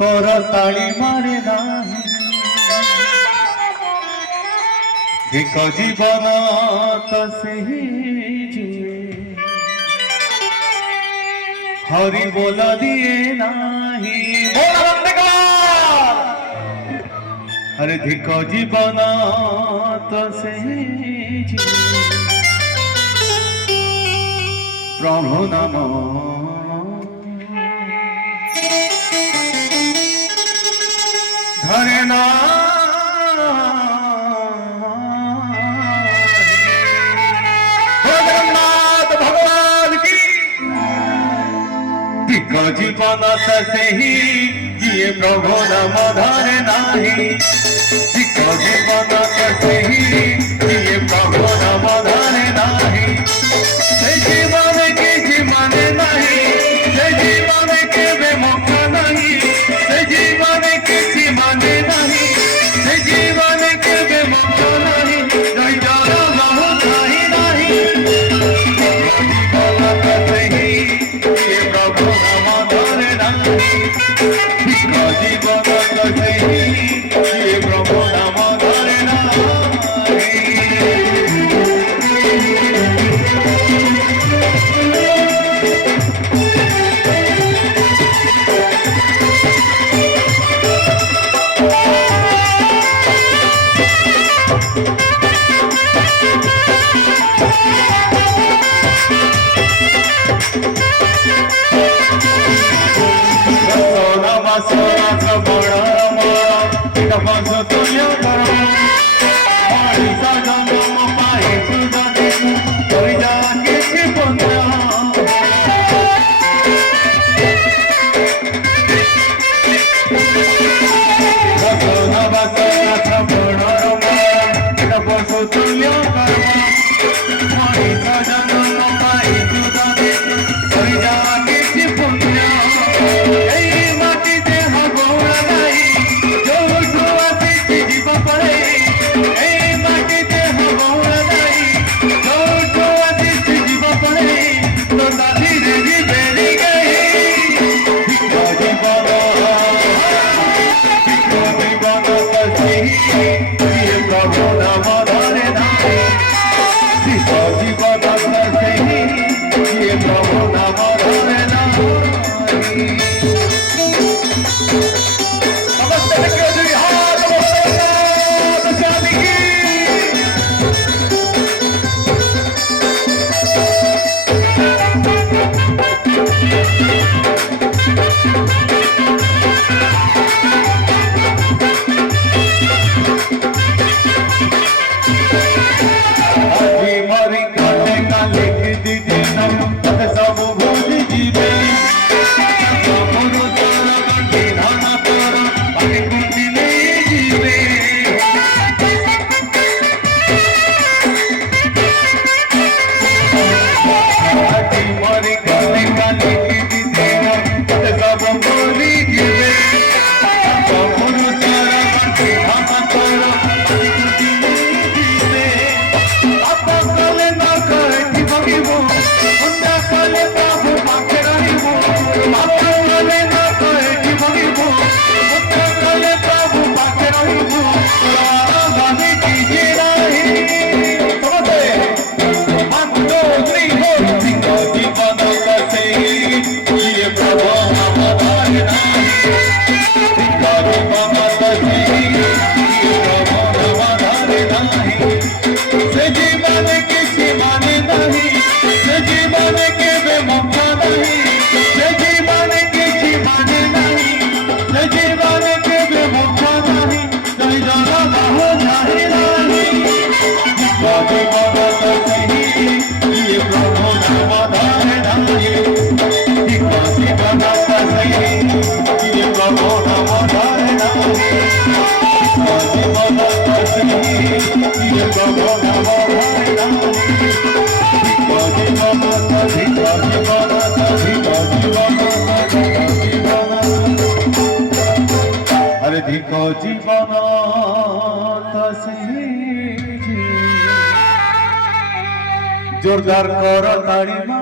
करताळी मारे नाही एक जीवन तसेही जिए हरि बोल दिए नाही अरे धिक जीवन तसेही जिए प्रभु नाम धरे ना जगन्नाथ भगवान की धिक जीवन तसेही जिए प्रभु नाम धरे नाही धिक जीवन तसेही जिए प्रभु नाम धरे नाही से जीवन के जीवन नहीं से जीवन के बेमुख नहीं से जीवन के जीवन नहीं से जीवन के बेमुख नहीं नहीं जाना बहुत नहीं नहीं ये प्रभु नाम धरे नहीं जीवन कसेही ये प्रभु नाम धरे नहीं अधिक जीवन जोरदार कर ताड़ी